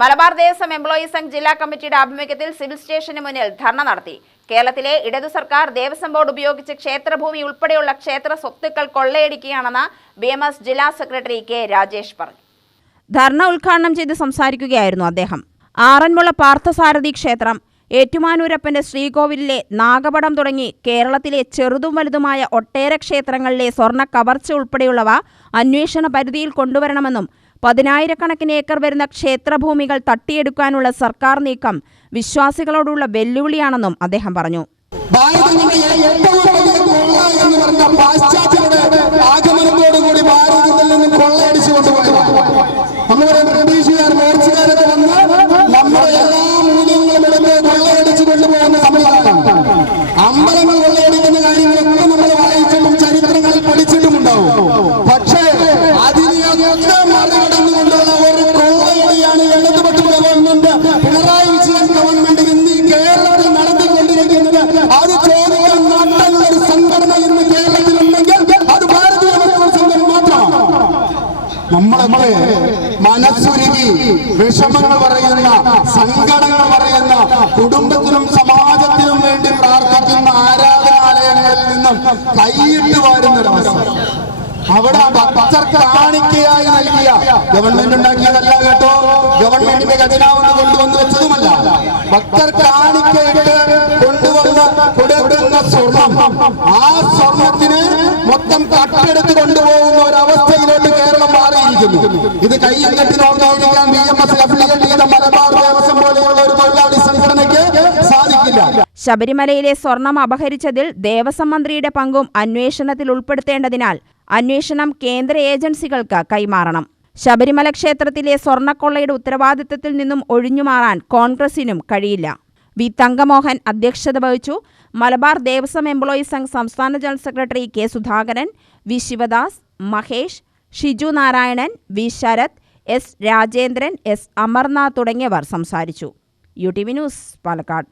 Malabar Devaswom employees Sangh ജില്ലാ കമ്മിറ്റിയുടെ ആഭിമുഖ്യത്തിൽ സിവിൽ സ്റ്റേഷന് മുന്നിൽ ധർണ നടത്തി. കേരളത്തിലെ ഇടതു സർക്കാർ ദേവസ്വം ബോർഡ് ഉപയോഗിച്ച് ക്ഷേത്രഭൂമി ഉൾപ്പെടെയുള്ള ക്ഷേത്ര സ്വത്തുക്കൾ കൊള്ളയടിക്കുകയാണെന്ന് ബി ജില്ലാ സെക്രട്ടറി കെ രാജേഷ് പറഞ്ഞു. ധർണ ഉദ്ഘാടനം ചെയ്ത് സംസാരിക്കുകയായിരുന്നു അദ്ദേഹം. ആറന്മുള പാർത്ഥസാരഥി ക്ഷേത്രം ഏറ്റുമാനൂരപ്പന്റെ ശ്രീകോവിലിലെ നാഗപടം തുടങ്ങി കേരളത്തിലെ ചെറുതും വലുതുമായ ഒട്ടേറെ ക്ഷേത്രങ്ങളിലെ സ്വർണ കവർച്ച ഉൾപ്പെടെയുള്ളവ അന്വേഷണ പരിധിയിൽ കൊണ്ടുവരണമെന്നും പതിനായിരക്കണക്കിന് ഏക്കർ വരുന്ന ക്ഷേത്രഭൂമികൾ തട്ടിയെടുക്കാനുള്ള സർക്കാർ നീക്കം വിശ്വാസികളോടുള്ള വെല്ലുവിളിയാണെന്നും അദ്ദേഹം പറഞ്ഞു. പാശ്ചാത്യരുടെ നമ്മളൊക്കെ മനസ്സുരുകി വിഷമങ്ങൾ പറയുന്ന സങ്കടങ്ങൾ പറയുന്ന കുടുംബത്തിനും സമാജത്തിനും വേണ്ടി പ്രാർത്ഥിക്കുന്ന ആരാധനാലയങ്ങളിൽ നിന്നും കൈയിട്ട് വരുന്ന അവിടെ ഭക്തർ കാണിക്കയായി നൽകിയ ഗവൺമെന്റ് ഉണ്ടാക്കിയതല്ല കേട്ടോ. ഗവൺമെന്റിന്റെ ഖജനാവെന്ന് കൊണ്ടുവന്ന് വെച്ചതുമല്ല. ഭക്തർ കാണിക്കയിട്ട് കൊണ്ടുവന്ന് കൊടുക്കുന്ന സ്വർണം. ആ സ്വർണത്തിന് മൊത്തം കട്ടെടുത്ത് കൊണ്ടുപോകുന്ന ഒരു മാറിയിരിക്കുന്നു ഇത് കയ്യിൽ കെട്ടി നോക്കാതിരിക്കാൻ ബി എം എസ് ദേവസ്വം പോലെയുള്ള ഒരു തൊഴിലാളി സംഘടനയ്ക്ക് സാധിക്കില്ല. ശബരിമലയിലെ സ്വർണം അപഹരിച്ചതിൽ ദേവസ്വം മന്ത്രിയുടെ പങ്കും അന്വേഷണത്തിൽ ഉൾപ്പെടുത്തേണ്ടതിനാൽ അന്വേഷണം കേന്ദ്ര ഏജൻസികൾക്ക് കൈമാറണം. ശബരിമല ക്ഷേത്രത്തിലെ സ്വർണക്കൊള്ളയുടെ ഉത്തരവാദിത്തത്തിൽ നിന്നും ഒഴിഞ്ഞുമാറാൻ കോൺഗ്രസിനും കഴിയില്ല. വി. തങ്കമോഹൻ അധ്യക്ഷത വഹിച്ചു. മലബാർ ദേവസ്വം എംപ്ലോയീസ് സംഘ് സംസ്ഥാന general secretary K. Sudhakaran V. Sivadas Mahesh Shiju Narayanan V Sharath S Rajendran S Amarnath തുടങ്ങിയവർ സംസാരിച്ചു. U T V news Palakkad.